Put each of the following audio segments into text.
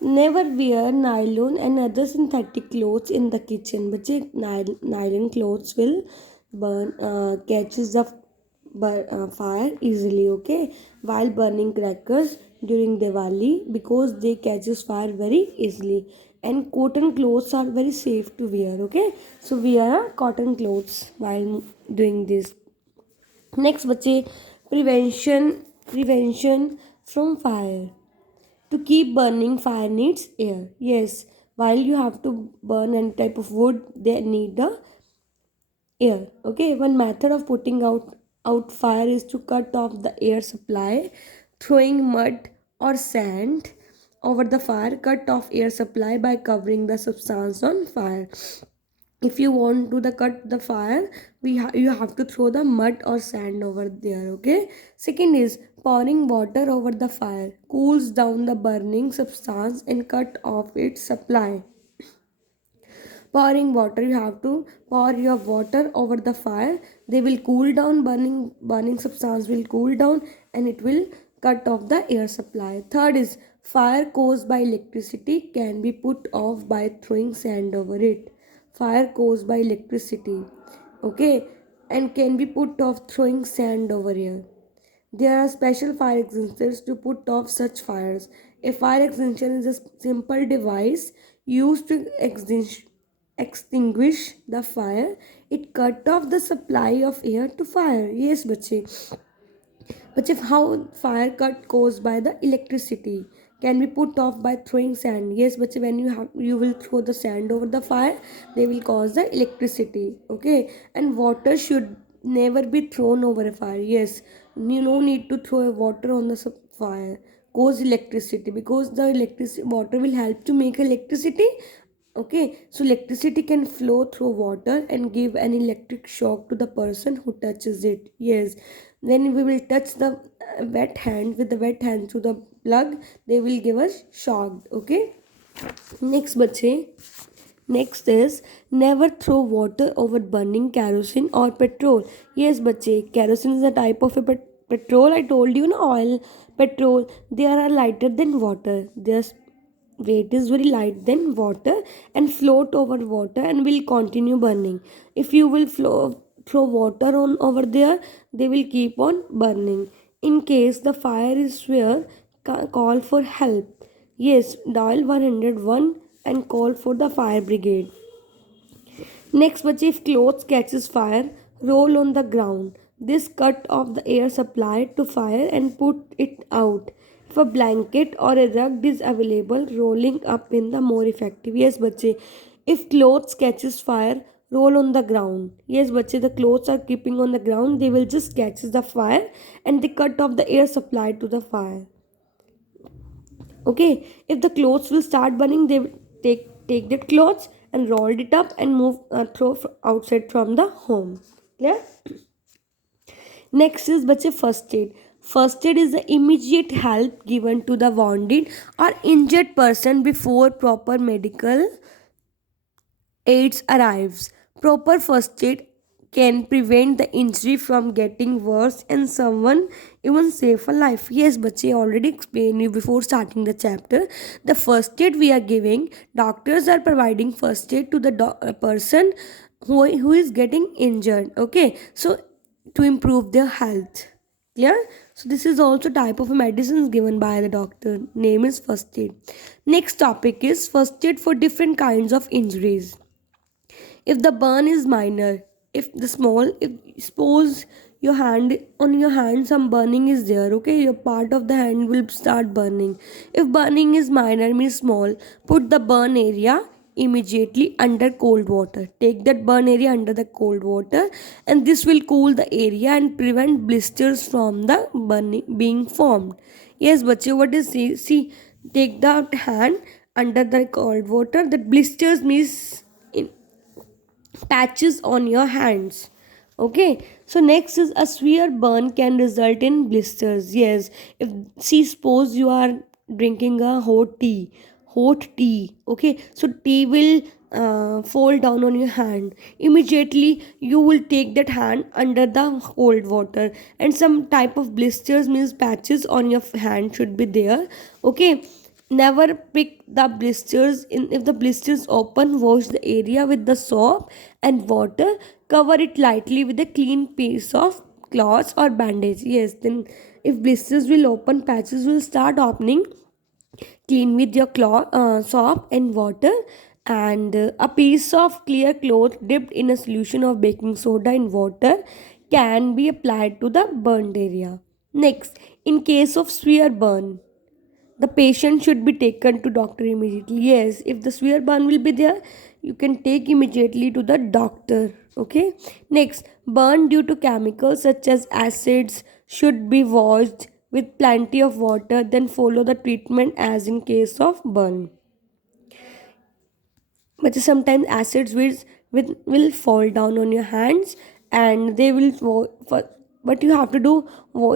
Never wear nylon and other synthetic clothes in the kitchen. बच्चे nylon clothes will burn catches the fire easily. Okay, while burning crackers during Diwali because they catches fire very easily. And cotton clothes are very safe to wear. Okay, so wear cotton clothes while doing this. Next बच्चे prevention from fire. To keep burning, fire needs air. Yes, while you have to burn any type of wood, they need the air. Okay, one method of putting out fire is to cut off the air supply, throwing mud or sand over the fire. Cut off air supply by covering the substance on fire. If you want to the cut the fire, you have to throw the mud or sand over there. Okay, second is pouring water over the fire cools down the burning substance and cut off its supply. Pouring water, you have to pour your water over the fire, they will cool down, burning substance will cool down and it will cut off the air supply. Third is fire caused by electricity can be put off by throwing sand over it. Fire caused by electricity, okay, and can be put off throwing sand over here. There are special fire extinguishers to put off such fires. A fire extinguisher is a simple device used to extinguish the fire. It cut off the supply of air to fire. Yes, bache. But if how fire cut caused by the electricity can be put off by throwing sand. Yes, but when you will throw the sand over the fire, they will cause the electricity. Okay, and water should never be thrown over a fire. Yes, you no need to throw a water on the fire. Cause electricity because the electricity water will help to make electricity. Okay, so electricity can flow through water and give an electric shock to the person who touches it. Yes, when we will touch the wet hand with the wet hand to the plug, they will give us shock. Okay, next bache. Next is never throw water over burning kerosene or petrol. Yes, bache, kerosene is a type of a petrol. I told you, no, oil, petrol. They are lighter than water. Their weight is very light than water and float over water and will continue burning. If you will throw water on over there, they will keep on burning. In case the fire is severe, call for help. Yes, dial 101 and call for the fire brigade. Next, but if clothes catches fire, roll on the ground. This cut off the air supply to fire and put it out. If a blanket or a rug is available, rolling up in the more effective. Yes, bache. If clothes catches fire, roll on the ground. Yes, bache. The clothes are keeping on the ground. They will just catch the fire and they cut off the air supply to the fire. Okay, if the clothes will start burning, they will take that clothes and rolled it up and move throw outside from the home. Clear? Next is bache first aid. First aid is the immediate help given to the wounded or injured person before proper medical aids arrives. Proper first aid can prevent the injury from getting worse and someone even save a life. Yes, bache, already explained you before starting the chapter. The first aid we are giving, doctors are providing first aid to the person who is getting injured. Okay, so to improve their health. Clear? So this is also type of medicines given by the doctor. Name is first aid. Next topic is first aid for different kinds of injuries. If the burn is minor, if the small, if suppose your hand on your hand some burning is there, okay, your part of the hand will start burning. If burning is minor means small, put the burn area immediately under cold water. Take that burn area under the cold water and this will cool the area and prevent blisters from the burning being formed. Yes, bache, what is see take the hand under the cold water, that blisters means in patches on your hands. Okay, so next is a severe burn can result in blisters. Yes, if see suppose you are drinking a hot tea, okay, so tea will fall down on your hand. Immediately you will take that hand under the cold water and some type of blisters means patches on your hand should be there. Okay, Never pick the blisters in. If the blisters open, wash the area with the soap and water. Cover it lightly with a clean piece of cloth or bandage. Yes, then if blisters will open, patches will start opening. Clean with your cloth, soap and water, and a piece of clear cloth dipped in a solution of baking soda in water can be applied to the burned area. Next, in case of severe burn, the patient should be taken to doctor immediately. Yes, if the severe burn will be there, you can take immediately to the doctor. Okay. Next, burn due to chemicals such as acids should be washed with plenty of water, then follow the treatment as in case of burn. But sometimes acids will fall down on your hands, and they will what you have to do,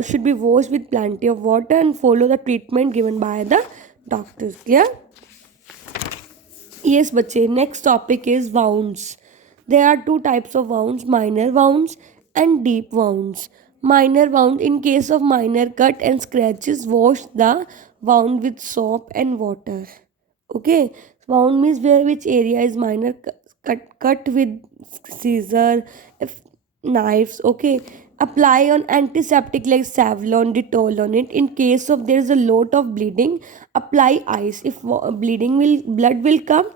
should be washed with plenty of water and follow the treatment given by the doctors. Clear? Yes, bache. Next topic is wounds. There are two types of wounds: minor wounds and deep wounds. Minor wound, in case of minor cut and scratches, wash the wound with soap and water. Okay, wound means where which area is minor, cut with scissor, if knives. Okay, apply on antiseptic like Savlon, Dettol on it. In case of there is a lot of bleeding, apply ice. If blood will come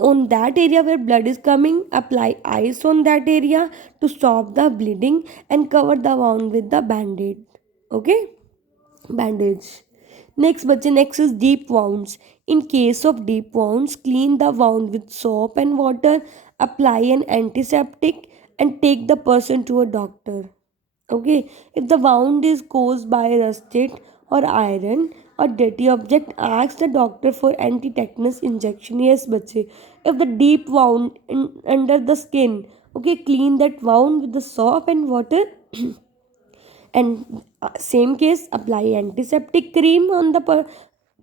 on that area where blood is coming, apply ice on that area to stop the bleeding and cover the wound with the bandage. Okay, bandage. Next is deep wounds. In case of deep wounds, clean the wound with soap and water, apply an antiseptic, and take the person to a doctor. Okay, if the wound is caused by rusted or iron or dirty object, ask the doctor for anti-tetanus injection. Yes, bache. If the deep wound under the skin, okay, clean that wound with the soap and water, and same case, apply antiseptic cream on the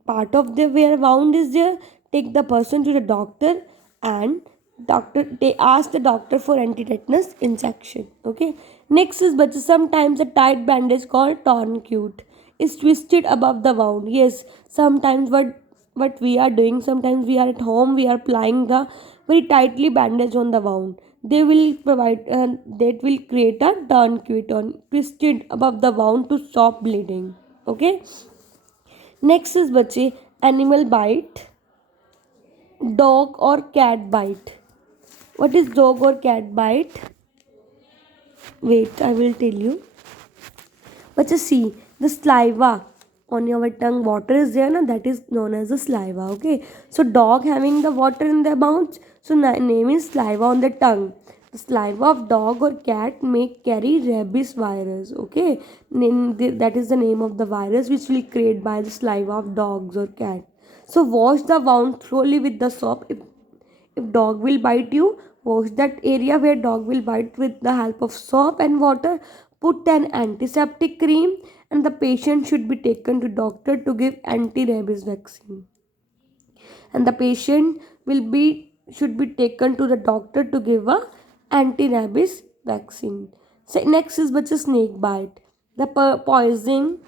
part of the where wound is there. Take the person to the doctor, and they ask the doctor for anti-tetanus injection. Okay. Next is, but sometimes a tight bandage called tourniquet is twisted above the wound. Yes, sometimes what we are doing, sometimes we are at home, we are applying the very tightly bandage on the wound. They will provide that will create a tourniquet on twisted above the wound to stop bleeding. Okay. Next is, bache, animal bite, dog or cat bite. What is dog or cat bite? Wait, I will tell you. But just see, the saliva on your tongue, water is there, na, that is known as the saliva. Okay, so dog having the water in their mouth, so name is saliva on the tongue. The saliva of dog or cat may carry rabies virus. Okay, that is the name of the virus which will create by the saliva of dogs or cat. So wash the wound thoroughly with the soap. If dog will bite you, wash that area where dog will bite with the help of soap and water. Put an antiseptic cream, and the patient should be taken to doctor to give anti-rabies vaccine. And the patient will be should be taken to the doctor to give a anti-rabies vaccine. So next is but a snake bite. The poison